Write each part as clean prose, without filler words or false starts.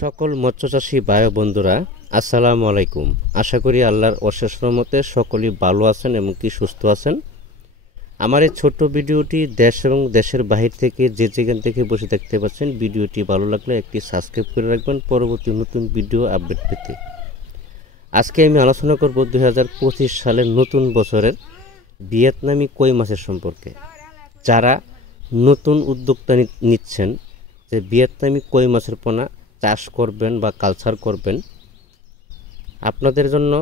সকল মৎস্যচাষী ভাই বন্ধুরা আসসালামু আলাইকুম। আশা করি আল্লাহর অশেষ রহমতে সকলেই ভালো আছেন এবং কি সুস্থ আছেন। আমার এই ছোট্ট ভিডিওটি দেশ এবং দেশের বাহির থেকে যে যেখান থেকে বসে দেখতে পাচ্ছেন, ভিডিওটি ভালো লাগলে একটি সাবস্ক্রাইব করে রাখবেন পরবর্তী নতুন ভিডিও আপডেট পেতে। আজকে আমি আলোচনা করব 2025 সালের নতুন বছরের ভিয়েতনামি কই মাছের সম্পর্কে। যারা নতুন উদ্যোক্তা নিচ্ছেন যে ভিয়েতনামি কই মাছের পোনা চাষ করবেন বা কালচার করবেন, আপনাদের জন্য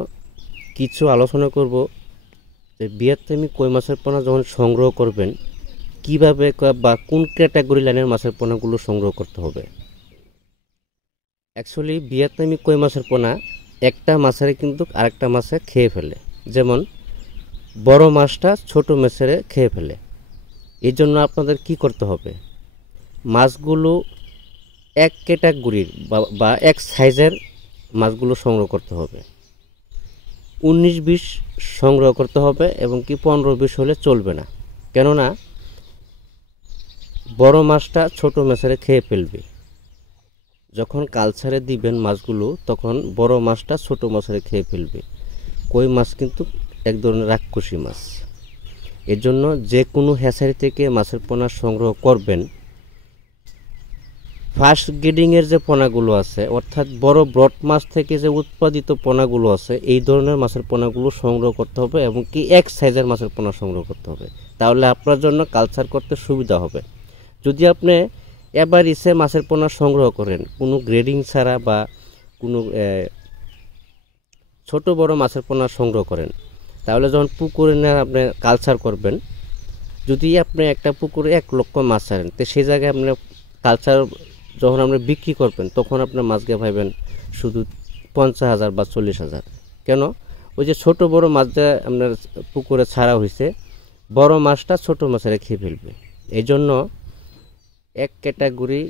কিছু আলোচনা করব যে ভিয়েতনামি কই মাছের পোনা যখন সংগ্রহ করবেন কিভাবে বা কোন ক্যাটাগরি লাইনের মাছের পোনাগুলো সংগ্রহ করতে হবে। অ্যাকচুয়ালি ভিয়েতনামি কই মাছের পোনা একটা মাছের কিন্তু আরেকটা মাছে খেয়ে ফেলে, যেমন বড় মাছটা ছোট মাছের খেয়ে ফেলে। এই জন্য আপনাদের কি করতে হবে, মাছগুলো এক ক্যাটাগরির বা এক সাইজের মাছগুলো সংগ্রহ করতে হবে। 19-20 সংগ্রহ করতে হবে এবং কি 15-20 হলে চলবে না, কেননা বড় মাছটা ছোট মাছের খেয়ে ফেলবে। যখন কালচারে দিবেন মাছগুলো তখন বড় মাছটা ছোট মাছের খেয়ে ফেলবে। কই মাছ কিন্তু এক ধরনের রাক্ষসী মাছ। এর জন্য যে কোনো হ্যাচারি থেকে মাছের পোনা সংগ্রহ করবেন, ফার্স্ট গ্রেডিংয়ের যে পোনাগুলো আছে, অর্থাৎ বড় ব্রড মাছ থেকে যে উৎপাদিত পোনাগুলো আছে, এই ধরনের মাছের পোনাগুলো সংগ্রহ করতে হবে এবং কি এক সাইজের মাছের পোনা সংগ্রহ করতে হবে। তাহলে আপনার জন্য কালচার করতে সুবিধা হবে। যদি আপনি এবার ইসে মাছের পোনা সংগ্রহ করেন কোনো গ্রেডিং ছাড়া বা কোনো ছোট বড় মাছের পোনা সংগ্রহ করেন, তাহলে যখন পুকুরে না আপনি কালচার করবেন, যদি আপনি একটা পুকুরে 1 লক্ষ মাছ ছাড়েন, তো সেই জায়গায় আপনি কালচার যখন আপনি বিক্রি করবেন তখন আপনার মাছকে ভাইবেন শুধু 50,000 বা 40,000। কেন? ওই যে ছোট বড় মাছ যে আপনার পুকুরে ছাড়া হয়েছে, বড় মাছটা ছোট মাছের খেয়ে ফেলবে। এই জন্য এক ক্যাটাগরি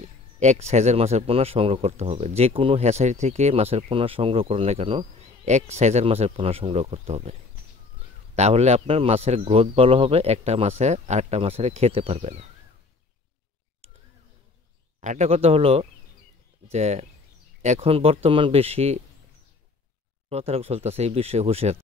এক সাইজের মাছের পোনা সংগ্রহ করতে হবে। যে কোনো হ্যাচারি থেকে মাছের পোনা সংগ্রহ করুন না কেন, এক সাইজের মাছের পোনা সংগ্রহ করতে হবে। তাহলে আপনার মাছের গ্রোথ ভালো হবে, একটা মাছে আরেকটা মাছের খেতে পারবে না। আরেকটা কথা হলো যে এখন বর্তমান বেশি প্রতারক চলতেছে, এই বিষয়ে হুঁশিয়ার